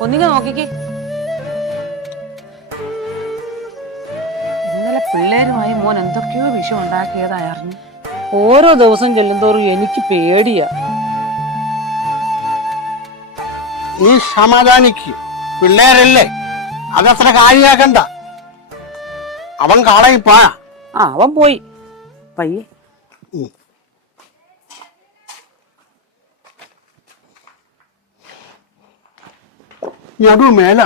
ഒന്നിങ്ങ നോക്കിക്കേ. ഇന്നലെ പിള്ളേരുമായി മോൻ എന്തൊക്കെയോ വിഷയം ഉണ്ടാക്കിയതായി അറിഞ്ഞു. ഓരോ ദിവസം ചെല്ലുന്തോറും എനിക്ക് പേടിയാ. നീ സമാധാനിക്ക്. പിള്ളേരല്ലേ? അതത്ര കാര്യാക്കണ്ട അവൻ കാളയിപ്പാ ആ അവൻ പോയി. പയ്യെ. ഞടു മേല.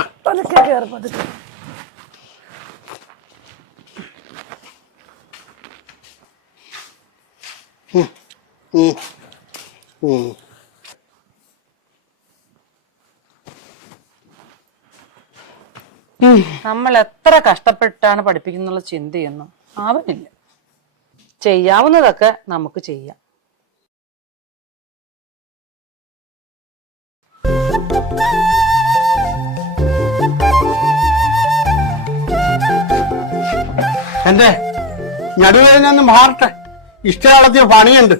നമ്മൾ എത്ര കഷ്ടപ്പെട്ടാണ് പഠിപ്പിക്കുന്നുള്ള ചിന്തയൊന്നും ആവുന്നില്ല ചെയ്യാവുന്നതൊക്കെ നമുക്ക് ചെയ്യാം. എന്റെ ഞടുവേനൊന്ന് മാറട്ടെ. ഇഷ്ടകാലത്തിന് പണിയുണ്ട്.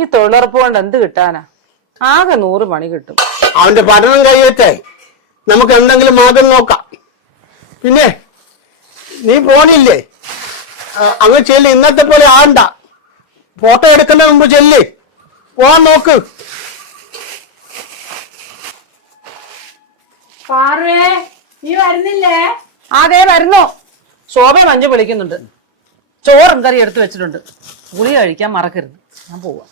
ഈ തൊഴിലുറപ്പ് കൊണ്ട് എന്ത് കിട്ടാനാ? ആകെ നൂറ് പണി കിട്ടും. അവന്റെ പഠനം കഴിയട്ടെ. നമുക്ക് എന്തെങ്കിലും മാർഗം നോക്കാം. പിന്നെ നീ പോണില്ലേ? അങ്ങ് ചെല്ല്. ഇന്നത്തെ പോലെ ആണ്ട ഫോട്ടോ എടുക്കുന്ന മുമ്പ് ചെല്ല്. പോവാൻ നോക്ക്. പാർവേ നീ വരുന്നില്ലേ? അതെ വരുന്നു. ശോഭ മഞ്ഞ് വിളിക്കുന്നുണ്ട്. ചോറും കറി എടുത്തു വെച്ചിട്ടുണ്ട്. ഗുളി കഴിക്കാൻ മറക്കരുത്. ഞാൻ പോവാ.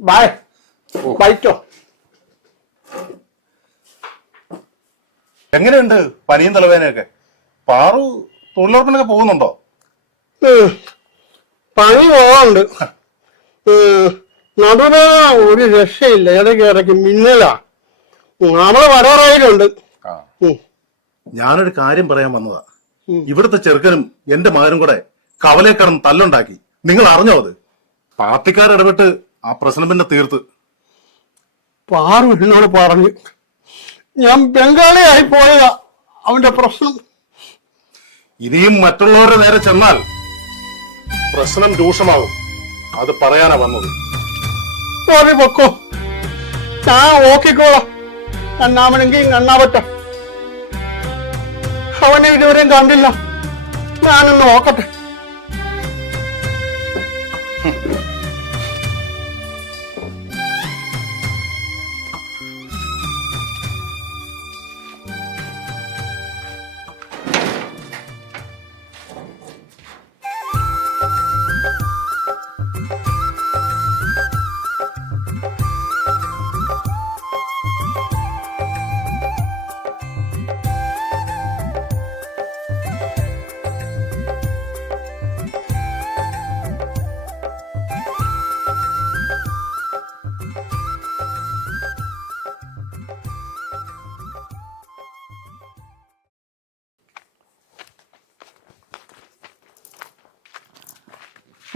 ബായ് ബൈറ്റോ എങ്ങനെയുണ്ട് പനിയും തലവേദനയൊക്കെ? പാറു തൊഴിലുറപ്പിനൊക്കെ പോകുന്നുണ്ടോ? പനി പോകാറുണ്ട് നടുവേദന ഒരു രക്ഷയില്ല. ഇടയ്ക്ക് ഇടയ്ക്ക് മിന്നലാ. നമ്മൾ വരാറായിട്ടുണ്ട്. ഞാനൊരു കാര്യം പറയാൻ വന്നതാ. ഇവിടുത്തെ ചെറുക്കനും എന്റെ മകനും കൂടെ കവലേക്കടന്ന് കടന്ന് തല്ലുണ്ടാക്കി. നിങ്ങൾ അറിഞ്ഞോ അത്? പാർട്ടിക്കാരിടപെട്ട് ആ പ്രശ്നം പിന്നെ തീർത്ത്. പാറു എന്നോട് പറഞ്ഞു ഞാൻ ബംഗാളിയായി പോയതാ അവന്റെ പ്രശ്നം. ഇനിയും മറ്റുള്ളവരുടെ നേരെ ചെന്നാൽ പ്രശ്നം രൂക്ഷമാകും അത് പറയാനാ വന്നത്. സോറി പൊക്കോ. ഞാൻ ഓക്കിക്കോളാം കണ്ണാമണെങ്കിൽ കണ്ണാവട്ടെ അവനെ ഇതുവരെയും കണ്ടില്ല. ഞാനൊന്ന് നോക്കട്ടെ.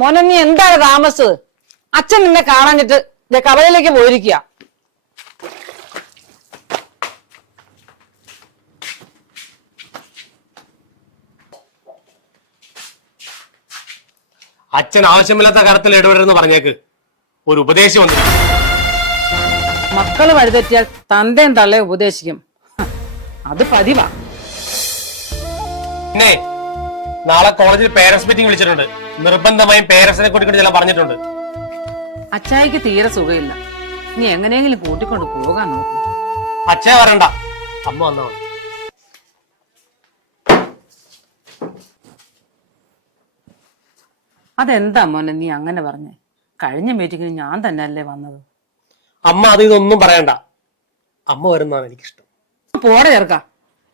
മോനെ നീ എന്താണ് താമസിച്ചത്? അച്ഛൻ നിന്നെ കാണാഞ്ഞിട്ട് കവലയിലേക്ക് പോയിരിക്കുക. അച്ഛൻ ആവശ്യമില്ലാത്ത കാര്യത്തിൽ ഇടപെടരുന്ന് പറഞ്ഞേക്ക്. ഒരു ഉപദേശം വന്നു. മക്കൾ വഴിതെറ്റിയാൽ തന്തയും തള്ളയെ ഉപദേശിക്കും. അത് പതിവാ. നാളെ കോളേജിൽ പേരൻസ് മീറ്റിംഗ് വിളിച്ചിട്ടുണ്ട്. നിർബന്ധമായും പേരൻസിനെ കൂട്ടിക്കൊണ്ട് ചില പറഞ്ഞിട്ടുണ്ട്. അച്ചായിക്ക് തീരെ സുഖമില്ല നീ എങ്ങനെയെങ്കിലും കൂട്ടിക്കൊണ്ട് പോകാൻ നോക്കും. അച്ഛ വരണ്ട. അമ്മ വന്നോ മതി. അതെന്താ മോനെ നീ അങ്ങനെ പറഞ്ഞേ? കഴിഞ്ഞ മീറ്റിങ്ങിന് ഞാൻ തന്നെ അല്ലേ വന്നത്? അമ്മ അത് ഇതൊന്നും പറയണ്ട. അമ്മ വരുന്നതാണ് എനിക്കിഷ്ടം. പോടെ ചേർക്ക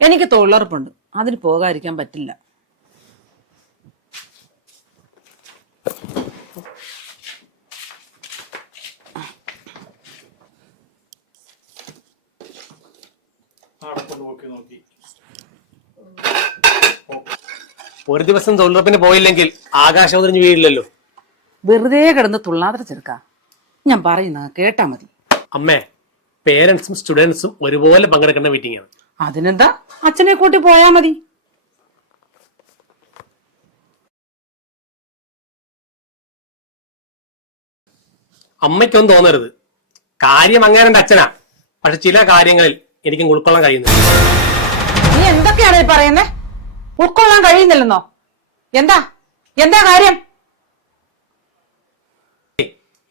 എനിക്ക് തൊഴിലുറപ്പുണ്ട്. അതിന് പോകാതിരിക്കാൻ പറ്റില്ല. ഒരു ദിവസം തൊഴിലുറപ്പിന് പോയില്ലെങ്കിൽ ആകാശം തിരിഞ്ഞ് വീഴില്ലല്ലോ. വെറുതെ കിടന്ന് തുള്ളാതെ ചെറുക്ക. ഞാൻ പറയുന്ന കേട്ടാ മതി. അമ്മേ പേരൻസും സ്റ്റുഡൻസും ഒരുപോലെ പങ്കെടുക്കുന്ന മീറ്റിംഗ് ആണ്. അതിനെന്താ? അച്ഛനെ കൂട്ടി പോയാ മതി. അമ്മയ്ക്കൊന്നും തോന്നരുത്. കാര്യം അങ്ങനെ അച്ഛനാ. പക്ഷെ ചില കാര്യങ്ങളിൽ എനിക്കും ഉൾക്കൊള്ളാൻ കഴിയുന്നില്ല. നീ എന്തൊക്കെയാണ് ഈ പറയുന്നേ? ഉൾക്കൊള്ളാൻ കഴിയുന്നില്ലെന്നോ? എന്താ? എന്താ കാര്യം?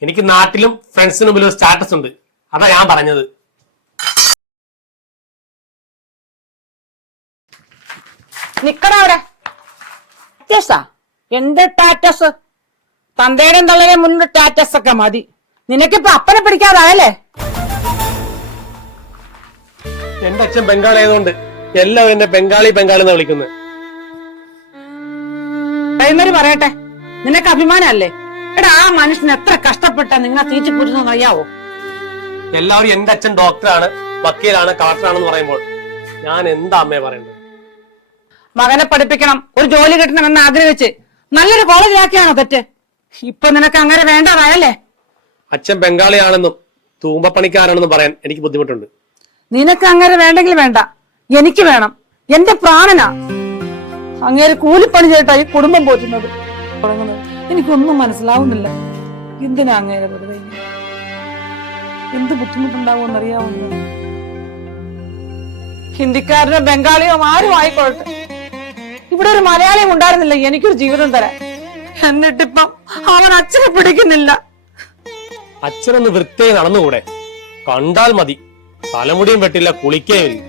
എനിക്ക് നാട്ടിലും ഫ്രണ്ട്സിന് ഒരു സ്റ്റാറ്റസ് ഉണ്ട്. അതാ ഞാൻ പറഞ്ഞത്. അവിടെ. എന്ത് സ്റ്റാറ്റസ് തള്ളയുടെയും മുന്നിൽ സ്റ്റാറ്റസ് ഒക്കെ മതി. നിനക്കിപ്പോ അപ്പനെ പിടിക്കാതായല്ലേ? എന്റെ അച്ഛൻ ബംഗാളി ആയതുകൊണ്ട് എല്ലാവരും എന്നെ ബംഗാളി ബംഗാളി എന്ന് വിളിക്കുന്നത്. കൈമര് പറയട്ടെ നിനക്ക് അഭിമാനല്ലേ? എടാ ആ മനുഷ്യൻ എത്ര കഷ്ടപ്പെട്ടാ നിങ്ങളെ തീച്ചു പൂരുന്നെന്ന് അറിയാവോ? എല്ലാവരും എന്റെ അച്ഛൻ ഡോക്ടറാണ് വക്കീലാണ് കളക്ടറാണെന്ന് പറയുമ്പോൾ ഞാൻ എന്താ അമ്മയെ പറയുന്നത് മകനെ പഠിപ്പിക്കണം ഒരു ജോലി കിട്ടണം എന്ന് ആഗ്രഹിച്ച് നല്ലൊരു കോളേജിലാക്കിയാണോ തെറ്റ്? ഇപ്പൊ നിനക്ക് അങ്ങനെ വേണ്ടതായല്ലേ? അച്ഛൻ ബംഗാളിയാണെന്നും തൂമ്പപ്പണിക്കാരാണെന്നും പറയാൻ എനിക്ക് ബുദ്ധിമുട്ടുണ്ട്. നിനക്ക് അങ്ങനെ വേണ്ടെങ്കിൽ വേണ്ട. എനിക്ക് വേണം. എന്റെ പ്രാണനാ. അങ്ങേര് കൂലിപ്പണി ചെയ്തിട്ടാ ഈ കുടുംബം പോറ്റുന്നത്. എനിക്കൊന്നും മനസ്സിലാവുന്നില്ല. എന്തിനാ അങ്ങേരെ വെറുതെ? എന്ത് ബുദ്ധിമുട്ടുണ്ടാവുമെന്ന് അറിയാവുന്ന ഹിന്ദിക്കാരനോ ബംഗാളിയോ ആരും ആയിക്കോട്ടെ ഇവിടെ ഒരു മലയാളിയും ഉണ്ടായിരുന്നില്ല. എനിക്കൊരു ജീവിതം തരാൻ. എന്നിട്ടിപ്പം അവൻ അച്ഛനെ പിടിക്കുന്നില്ല. അച്ഛനൊന്ന് വൃത്തിയായി നടന്നുകൂടെ? കണ്ടാൽ മതി. തലമുടിയും വെട്ടില്ല കുളിക്കുകയില്ല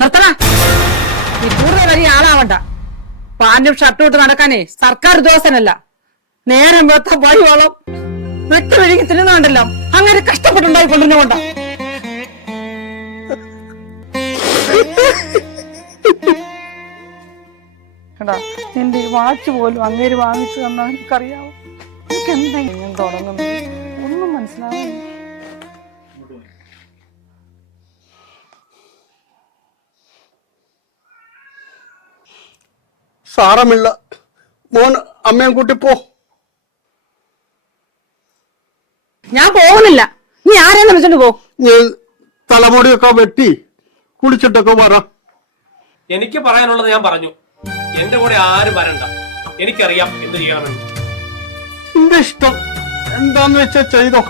നിർത്തണ. ആളാവണ്ട. പാന്റും ഷർട്ടും ഇട്ട് നടക്കാനേ സർക്കാർ ഉദ്യോഗസ്ഥനല്ല. നേരം വെത്ത വളം വെട്ടി വഴുകി തിന്നുന്നുണ്ടല്ലോ അങ്ങനെ കഷ്ടപ്പെട്ടുണ്ടായി കൊണ്ടുവന്നുകൊണ്ട എടാ വാച്ച് പോലും അങ്ങേര് വാങ്ങിച്ചു തന്നാ എനിക്കറിയാവും? എനിക്ക് എന്തെങ്കിലും തുടങ്ങുന്നു ഒന്നും മനസ്സിലാവില്ല സാരമില്ല. മോൻ അമ്മയും കൂട്ടി പോ. ഞാൻ പോകുന്നില്ല. നീ ആരെയെന്ന് വിളിച്ചോണ്ട് പോ. നീ തലമുടിയൊക്കെ വെട്ടി കുളിച്ചിട്ടൊക്കെ വരാം. എനിക്ക് പറയാനുള്ളത് ഞാൻ പറഞ്ഞു. എന്റെ കൂടെ ആരും വരണ്ട. എനിക്കറിയാം എന്ത് ചെയ്യണമെന്ന് എന്റെ ഇഷ്ടം എന്താന്ന് വെച്ചാ ചെയ്തോ.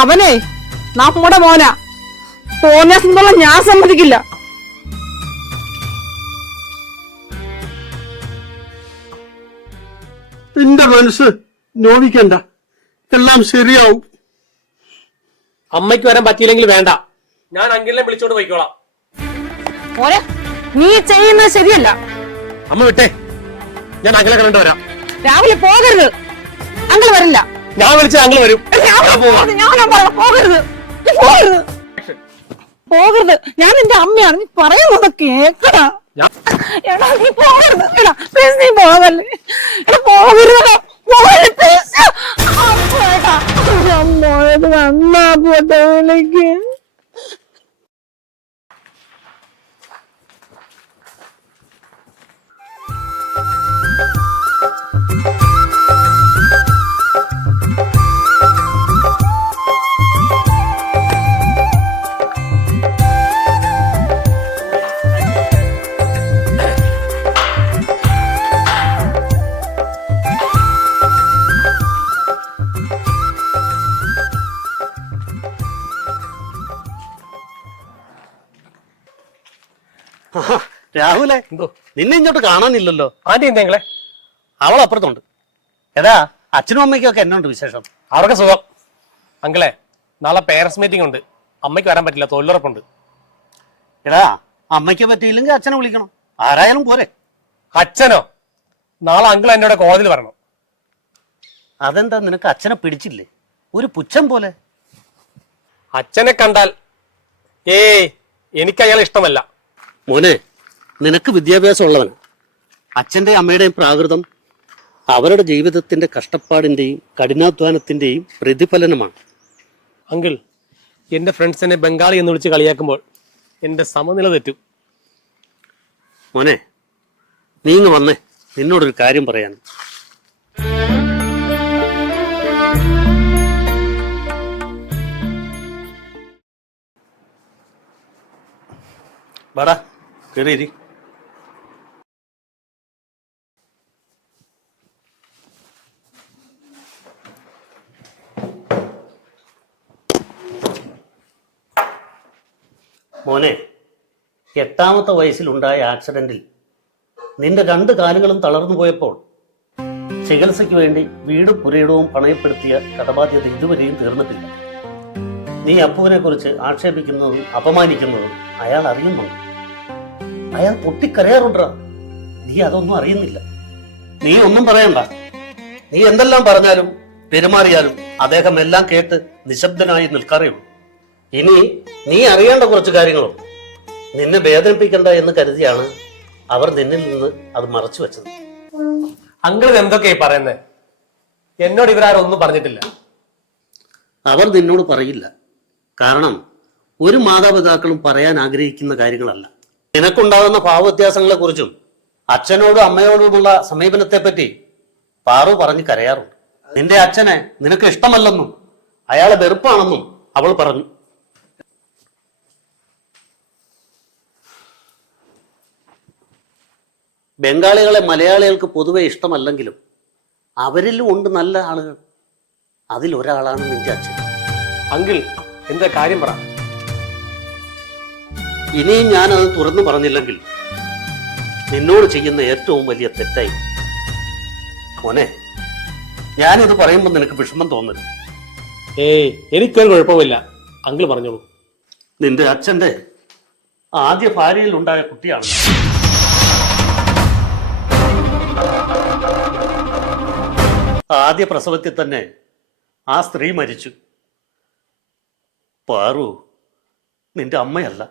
അവനെ നമ്മുടെ മോന. തോന്നിയാസെന്നുള്ള ഞാൻ സമ്മതിക്കില്ല. നിന്റെ മനസ്സ് നോവിക്കണ്ട. എല്ലാം ശരിയാവും. അമ്മയ്ക്ക് വരാൻ പറ്റിയില്ലെങ്കിൽ വേണ്ട. ഞാൻ അങ്കിളിനെ വിളിച്ചോണ്ട് പോയിക്കോളാം. മോനെ നീ ചെയ്യുന്നത് ശരിയല്ല. അമ്മ വിട്ടേ. ഞാൻ അങ്കിളെ കണ്ടു വരാം. രാവിലെ പോകരുത്. അങ്കിൾ വരില്ല. ഞാൻ വിളിച്ച അങ്കിൾ വരും. ഞാൻ പോകരുത്. പോകരുത്. പോകരുത്. ഞാൻ നിന്റെ അമ്മയാണ്. നീ പറയുന്നത് കേക്കടാ എടാ നീ പോകരുത്. എടാ പ്ലീസ് നീ പോകല്ലേ എടാ പോകരുത്. പ്ലീസ് അമ്മേടാ അമ്മോയത് നന്നാ പോട്ടെ വിളിക്ക്. രാഹുലെ എന്തോ? നിന്നെ ഇങ്ങോട്ട് കാണാനില്ലല്ലോ. ആന്റി എന്തെങ്കിലെ അവൾ അപ്പുറത്തുണ്ട്. എടാ അച്ഛനും അമ്മയ്ക്കും ഒക്കെ എന്നുണ്ട് വിശേഷം? അവർക്ക് സുഖം. അങ്കിളെ നാളെ പേരൻസ് മീറ്റിംഗ് ഉണ്ട്. അമ്മയ്ക്ക് വരാൻ പറ്റില്ല തൊഴിലുറപ്പുണ്ട്. എടാ അമ്മയ്ക്ക് പറ്റിയില്ലെങ്കിൽ അച്ഛനെ വിളിക്കണം. ആരായാലും പോരെ. അച്ഛനോ? നാളെ അങ്കിൾ എന്നോട് കോടതിയിൽ വരണം. അതെന്താ നിനക്ക് അച്ഛനെ പിടിച്ചില്ലേ? ഒരു പുച്ഛം പോലെ. അച്ഛനെ കണ്ടാൽ ഏയ് എനിക്ക് അയാളെ ഇഷ്ടമല്ല. മോനെ നിനക്ക് വിദ്യാഭ്യാസം ഉള്ളവന് അച്ഛന്റെയും അമ്മയുടെയും പ്രാകൃതം അവരുടെ ജീവിതത്തിന്റെ കഷ്ടപ്പാടിന്റെയും കഠിനാധ്വാനത്തിന്റെയും പ്രതിഫലനമാണ്. അങ്കിൾ എന്റെ ഫ്രണ്ട്സ് എന്നെ ബംഗാളി എന്ന് വിളിച്ച് കളിയാക്കുമ്പോൾ എന്റെ സമനില തെറ്റും. മോനെ നീ ഇങ്ങ് വന്നേ. നിന്നോടൊരു കാര്യം പറയാൻ. വാടാ കയറിയിരി മോനെ എട്ടാമത്തെ വയസ്സിലുണ്ടായ ആക്സിഡന്റിൽ നിന്റെ രണ്ട് കാലുകളും തളർന്നു പോയപ്പോൾ ചികിത്സയ്ക്ക് വേണ്ടി വീടും പുരയിടവും പണയപ്പെടുത്തിയ കടബാധ്യത ഇതുവരെയും തീർന്നിട്ടില്ല. നീ അപ്പുവിനെ കുറിച്ച് ആക്ഷേപിക്കുന്നതും അപമാനിക്കുന്നതും അയാൾ അറിയുന്നുണ്ട്. അയാൾ പൊട്ടിക്കരയാറുണ്ടാ? നീ അതൊന്നും അറിയുന്നില്ല. നീ ഒന്നും പറയണ്ട. നീ എന്തെല്ലാം പറഞ്ഞാലും പെരുമാറിയാലും അദ്ദേഹം എല്ലാം കേട്ട് നിശബ്ദനായി നിൽക്കാറേ ഇനി നീ അറിയേണ്ട കുറച്ച് കാര്യങ്ങളും നിന്നെ വേദനിപ്പിക്കണ്ട എന്ന് കരുതിയാണ് അവർ നിന്നിൽ നിന്ന് അത് മറച്ചു വെച്ചത്. അങ്കിൾ എന്തൊക്കെയായി പറയുന്നത് എന്നോട് ഇവരാരും ഒന്നും പറഞ്ഞിട്ടില്ല. അവർ നിന്നോട് പറയില്ല. കാരണം ഒരു മാതാപിതാക്കളും പറയാൻ ആഗ്രഹിക്കുന്ന കാര്യങ്ങളല്ല. നിനക്കുണ്ടാകുന്ന ഭാവവ്യത്യാസങ്ങളെ കുറിച്ചും അച്ഛനോടും അമ്മയോടുമുള്ള സമീപനത്തെ പറ്റി പാറു പറഞ്ഞു കരയാറുണ്ട്. നിന്റെ അച്ഛനെ നിനക്ക് ഇഷ്ടമല്ലെന്നും അയാളെ വെറുപ്പാണെന്നും അവൾ പറഞ്ഞു. ബംഗാളികളെ മലയാളികൾക്ക് പൊതുവെ ഇഷ്ടമല്ലെങ്കിലും അവരിലും ഉണ്ട് നല്ല ആളുകൾ. അതിൽ ഒരാളാണ് നിന്റെ അച്ഛൻ. അങ്കിൾ എന്താ കാര്യം പറ. ഇനിയും ഞാനത് തുറന്നു പറഞ്ഞില്ലെങ്കിൽ നിന്നോട് ചെയ്യുന്ന ഏറ്റവും വലിയ തെറ്റായി. മോനെ ഞാനിത് പറയുമ്പോൾ നിനക്ക് വിഷമം തോന്നരുത്. ഏയ് എനിക്കൊരു കുഴപ്പമില്ല. അങ്കിൾ പറഞ്ഞോളൂ. നിന്റെ അച്ഛന്റെ ആദ്യ ഭാര്യയിൽ ഉണ്ടായ കുട്ടിയാണ്. ആദ്യ പ്രസവത്തിൽ തന്നെ ആ സ്ത്രീ മരിച്ചു. പാറു നിന്റെ അമ്മയല്ല.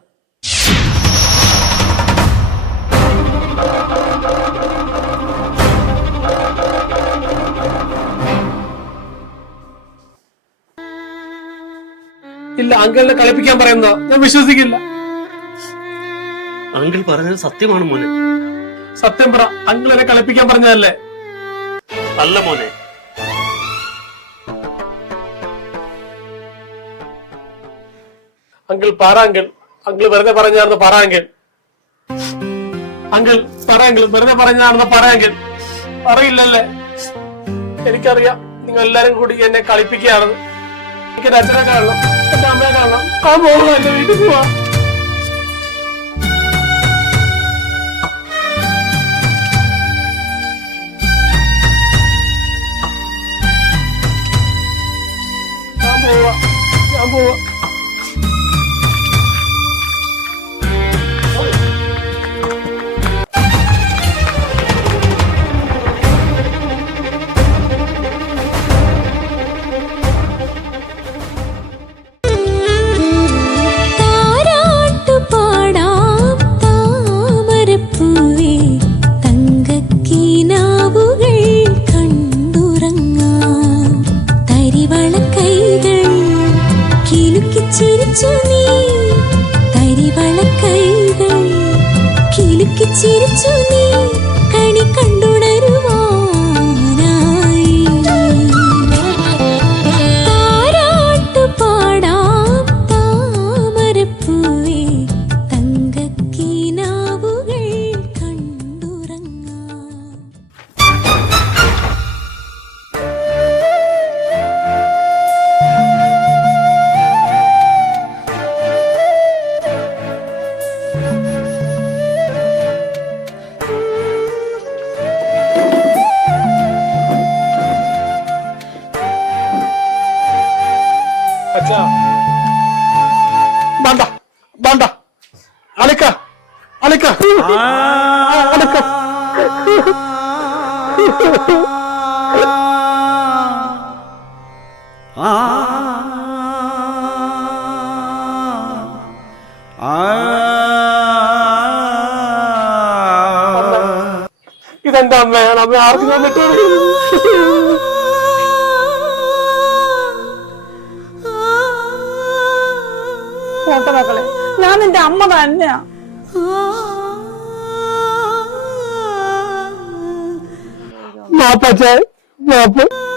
ഇല്ല അങ്കിളിനെ കളിപ്പിക്കാൻ പറയുന്ന ഞാൻ വിശ്വസിക്കില്ല. അങ്കിൾ പറഞ്ഞത് സത്യമാണ് മോനെ. സത്യം പറ അങ്കിളിനെ കളിപ്പിക്കാൻ പറഞ്ഞതല്ലേ? അല്ല മോനെ. അങ്കിൾ പാറാങ്കിൾ അങ്കിൾ വെറുതെ പറഞ്ഞാർന്ന് പാറാങ്കിൾ അങ്കിൾ പറയാങ്കിൽ വെറുതെ പറഞ്ഞാർന്ന് പറയാങ്കിൽ അറിയില്ലല്ലേ? എനിക്കറിയാം. നിങ്ങൾ എല്ലാരും കൂടി എന്നെ കളിപ്പിക്കുകയാണെന്ന് എനിക്ക് എന്റെ അച്ഛനെ കാണണം എന്റെ അമ്മയെ കാണണം. ആ മോളെ എന്റെ വീട്ടിൽ പോവാ. ഞാൻ പോവാ. ഇതെന്റെ അമ്മ? അമ്മ ആർക്കും ഞാൻ വിട്ടു പോട്ടെ മക്കളെ ഞാൻ നിന്റെ അമ്മ തന്നെയാ. वहाँ पहुँचाए वहाँ